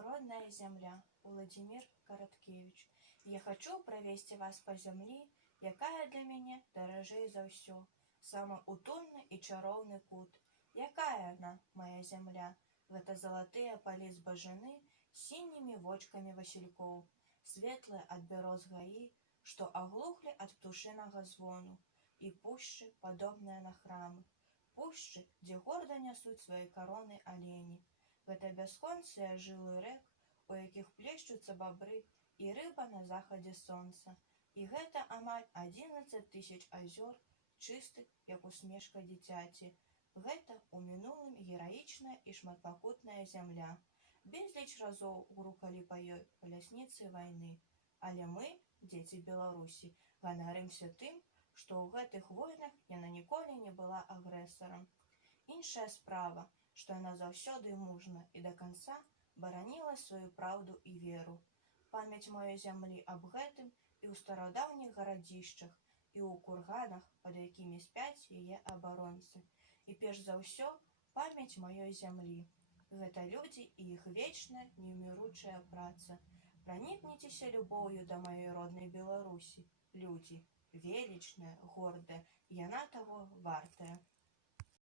Родная земля, Владимир Караткевич. Я хочу правесці вас па зямлі, якая для мяне даражэй за ўсё. Самы утульны і чароўны кут. Якая яна, моя зямля? Гэта залатыя палі збажыны з сінімі вочкамі васількоў, светлыя ад бяроз гаі, што аглухлі ад птушынага звону, і пушчы, падобныя на храмы. Пушчы, дзе горда нясуць свае кароны алені. Гэта бясконцыя жылы рэк, у якіх плешчуцца бабры і рыба на захадзе сонца. І гэта амаль 11 000 азёр, чыстых, як усмешка дзіцяці. Гэта ў мінулым гераічная і шматпакутная зямля. Безліч разоў грукалі па ёй палясніцы вайны. Але мы, дзеці Беларусі, ганарымся тым, што ў гэтых войнах яна ніколі не была агрэсарам. Іншая справа, што яна заўсёды мужна і да канца бараніла сваю праўду і веру. Памяць маёй зямлі аб гэтым і ў старадаўніх гарадзішчах, і ў курганах, пад якімі спяць яе абаронцы. І перш за ўсё памяць маёй зямлі. Гэта людзі і іх вечная, неўміручая праца. Пранікніцеся любоўю да маёй роднай Беларусі, людзі, велічная, гордая, яна таго вартая.